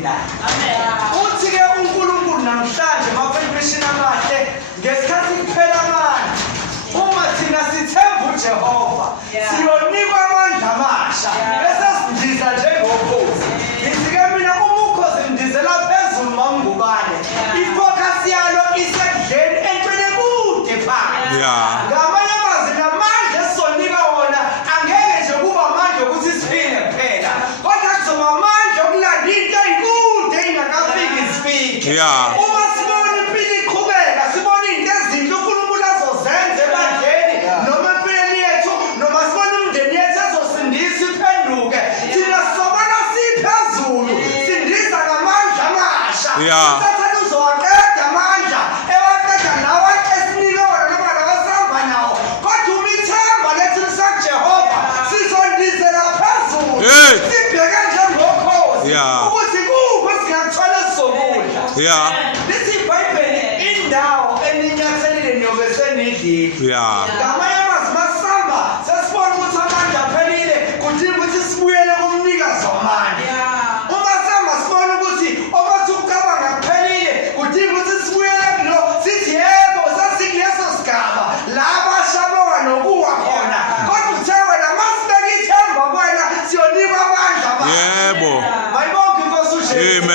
thina. Uthi-ke uNkulunkulu namhlanje mafundisini amahle ngesikhathi kuphela amandla. Uma thina sithemba uJehova siyonikwa amandla amasha bese sindiza njengokhozi. Ngithi-ke mina umukhozi ngidizela phezulu mangubane. Ifocus yalo isekudleni entweni ekude phansi. Ngamanye amazwi namandla esizonika wona angeke nje kuba amandla ukuthi siphile kuphela. Kodwa kuzoba amandla okulanda into eyikude ingakafiki zifike. Uma sibona impilo iqhubeka sibona into ezinhle uNkulunkulu azozenza ebandleni noma empilweni yethu noma sibona umndeni yethu ezosindisa iphenduke. Thina sizobona siphezulu sindiza ngamandla amasha. Usathane uzowaqeda amandla ewaqeda lawa esinika wona noma nakasihamba nawo. Kodwa uma ithemba lethu lisakuJehova sizondizela phezulu sibheke njengokhozi ukuthi kuphi esingakuthola esizokudla. Lithi iBhayibheli indawo eninyathelile niyobe senidlile. Ngamanye amazwi masihamba sesibona ukuthi amandla aphelile kudinga ukuthi sibuyele kumnikazi wamandla. Uma sihamba sibona ukuthi obathi ukucabanga kuphelile kudinga ukuthi sibuyele kulo sithi yebo sasikuleso sigaba la abasha bowa nokuwa khona. Kodwa uthe wena masibeka ithemba kuwena siyonikwa amandla amasha. Mayibonke inkosi uJesu.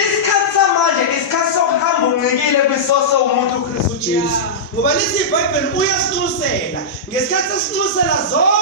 Isikhathi samanje isikhathi sokuhamba uncikile kwisoso umuntu uKristu Jesu. Ngoba lithi iBhayibheli uyasitusela ngesikhathi esitusela zonke